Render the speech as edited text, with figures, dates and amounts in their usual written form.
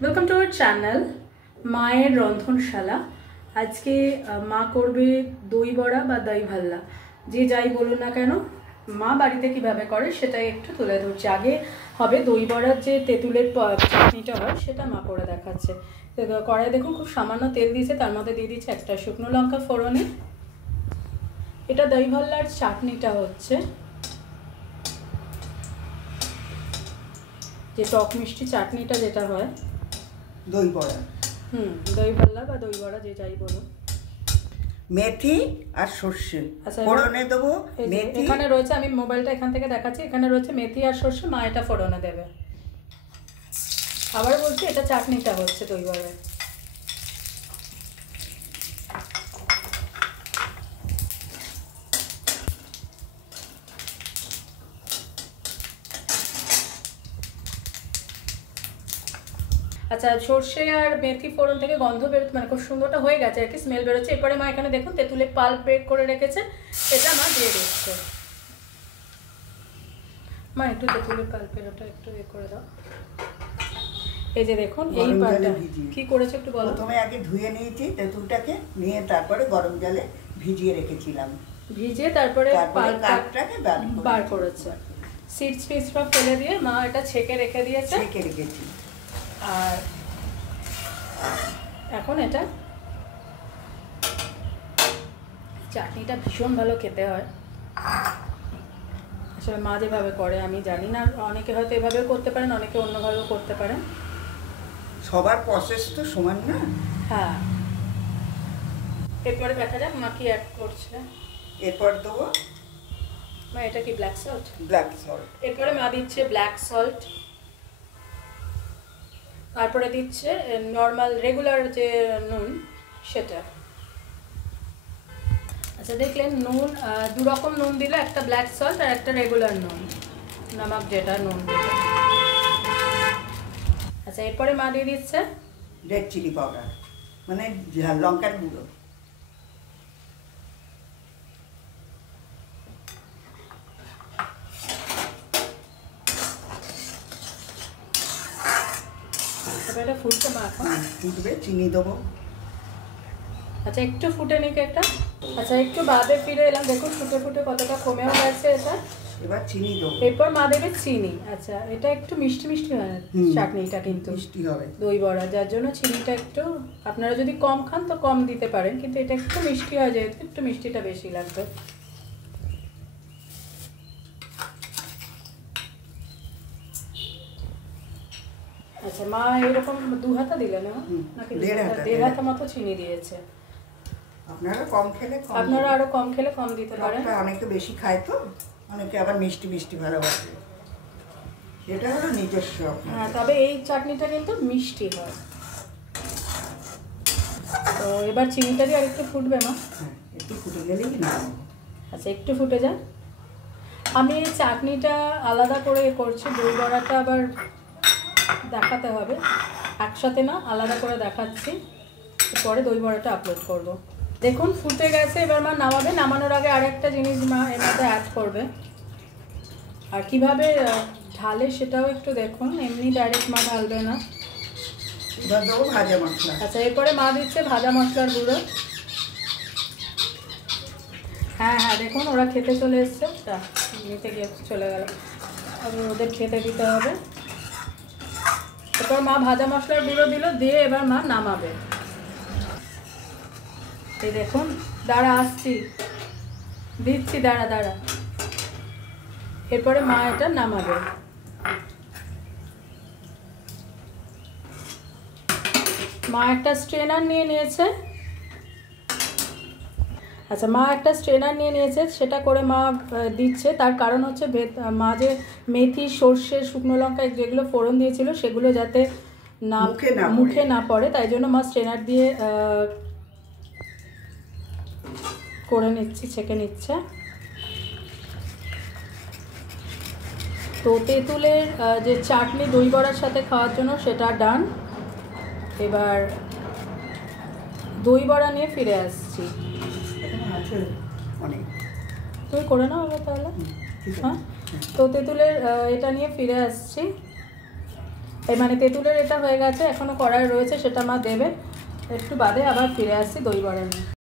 Welcome to our channel মায়ের রন্ধনশালা। আজকে মা করবে দই বড়া বা দই ভাল্লা, যে যাই বলুন না কেন মা বাড়িতে কিভাবে করে সেটাই একটু তুলে ধরছি। আগে হবে দই বড়ার যে তেঁতুলের চাটনিটা হয় সেটা মা করে দেখাচ্ছে। কড়াই দেখুন খুব সামান্য তেল দিয়েছে, তার মধ্যে দিয়ে দিচ্ছে একটা শুকনো লঙ্কা ফোড়নে। এটা দই ভাল্লার চাটনিটা হচ্ছে যে টক মিষ্টি চাটনিটা যেটা হয় দই বড়া, দই ভাল্লা বা দই বড়া যে যাই বলুন। মেথি আর সর্ষে ফোড়নে দেবো। মেথি এখানে রয়েছে, আমি মোবাইলটা এখান থেকে দেখাচ্ছি, এখানে রয়েছে মেথি আর সর্ষে, মা এটা ফোড়নে দেবে। আবার বলছি এটা চাটনিটা হচ্ছে দই বড়া। আচ্ছা, সর্ষে আর মেথি ফোড়ন থেকে গন্ধ বেরোতে মানে খুব সুন্দরটা হয়ে গেছে আর কি, স্মেল বেরোচ্ছে। এরপরে মা এখানে দেখুন তেঁতুলের পাল্প ব্রেক করে রেখেছে, এটা মা দিয়ে দিচ্ছে। মা একটু তেঁতুলের পাল্পের ওটা একটু ইয়ে করে দাও। এই যে দেখুন এই পাল্পটা কি করেছে একটু বলো। প্রথমে আগে ধুয়ে নিয়েছি তেঁতুলটাকে, নিয়ে তারপরে গরম জলে ভিজিয়ে রেখেছিলাম, ভিজিয়ে তারপরে পাল্পটাকে বার করেছে। সিডস ফিডস সব ফেলে দিয়ে মা এটা ছেঁকে রেখে দিয়েছে। ছেঁকে রেখেছি। আর এখন এটা চাটনিটা ভীষণ ভালো খেতে হয়। আসলে মা যেভাবে করে আমি জানি না, অনেকে হয়তো এভাবেও করতে পারেন, অনেকে অন্যভাবেও করতে পারেন। সবার প্রসেস তো সমান না। হ্যাঁ, এরপরে দেখা যাক মা কি অ্যাড করছে। এরপর দেবো মা এটা কি ব্ল্যাক সল্ট? Black salt. এরপরে মা দিচ্ছে ব্ল্যাক সল্ট, তারপরে দিচ্ছে নর্মাল রেগুলার যে নুন সেটা। আচ্ছা দেখলেন নুন দু রকম নুন দিল, একটা ব্ল্যাক সল্ট আর একটা রেগুলার নুন, নামক যেটা নুন দিল। আচ্ছা এরপরে মা দিয়ে দিচ্ছে রেড চিলি পাউডার, মানে লঙ্কার গুঁড়ো। এটা ফুটছে মা এখন ফুটবে, চিনি দেবো। আচ্ছা একটু ফুটে নিক এটা। আচ্ছা একটু বাদে ফিরে এলাম, দেখুন ফুটে ফুটে কতটা কমেও গেছে এটা। এবার চিনি দেবো। এরপর মা দেবে চিনি। আচ্ছা এটা একটু মিষ্টি মিষ্টি হয় চাটনিটা, কিন্তু মিষ্টি হবে দই বড়া, যার জন্য চিনিটা একটু আপনারা যদি কম খান তো কম দিতে পারেন, কিন্তু এটা একটু মিষ্টি হয় যেহেতু একটু মিষ্টিটা বেশি লাগবে। আচ্ছা মা এরকম 2 হাতা দিলেন নাকি 1.5 হাতা মতো চিনি দিয়েছে। আপনারা কম খেলে আপনারা আরো কম খেলে কম দিতে পারেন। অনেকে বেশি খায় তো, অনেকে আবার মিষ্টি মিষ্টি ভালোবাসে, এটা হলো নিজস্ব। হ্যাঁ, তবে এই চাটনিটা কিন্তু মিষ্টি হয়। তো এবার চিনিটা দিয়ে আরেকটু ফুটবে মা। হ্যাঁ, একটু ফুটে গেলেই না। আচ্ছা একটু ফুটে যান। আমি এই চাটনিটা আলাদা করে করছি, দই বড়াটা আবার দেখাতে হবে, একসাথে না আলাদা করে দেখাচ্ছি, পরে দই বড়াটা আপলোড করব। দেখুন ফুটে গেছে, এবার মা নামাবে। নামানোর আগে আরেকটা জিনিস মা এর মধ্যে অ্যাড করবে, আর কিভাবে ঢালে সেটাও একটু দেখুন, এমনি ডাইরেক্ট মা ঢালবে না। এবার দেবো ভাজা মশলা। আচ্ছা এরপরে মা দিচ্ছে ভাজা মশলার গুঁড়ো। হ্যাঁ হ্যাঁ দেখুন ওরা খেতে চলে এসছে, নিতে গিয়ে চলে গেল, ওদের খেতে দিতে হবে। এরপর মা ভাজা মশলার গুঁড়ো দিল, দিয়ে এবার মা নামাবে। এই দেখুন, দাঁড়া আসছি, দিচ্ছি, দাঁড়া দাঁড়া। এরপরে মা এটা নামাবে। মা একটা স্ট্রেনার নিয়ে নিয়েছে। আচ্ছা মা একটা স্ট্রেনার নিয়ে নিয়েছে, সেটা করে মা দিচ্ছে। তার কারণ হচ্ছে মা যে মেথি সর্ষে শুকনো লঙ্কা যেগুলো ফোড়ন দিয়েছিল সেগুলো যাতে না মুখে না পড়ে, তাই জন্য মা স্ট্রেনার দিয়ে করে নিচ্ছি, ছেঁকে নিচ্ছে। তো তেঁতুলের যে চাটনি দই বড়ার সাথে খাওয়ার জন্য সেটা ডান। এবার দই বড়া নিয়ে ফিরে আসছি। তুই করে নাও তাহলে। হ্যাঁ, তো তেঁতুলের এটা নিয়ে ফিরে আসছি। এই মানে তেঁতুলের এটা হয়ে গেছে, এখনও কড়াই রয়েছে, সেটা মা দেবে। একটু বাদে আবার ফিরে আসছি দই বড়া নিয়ে।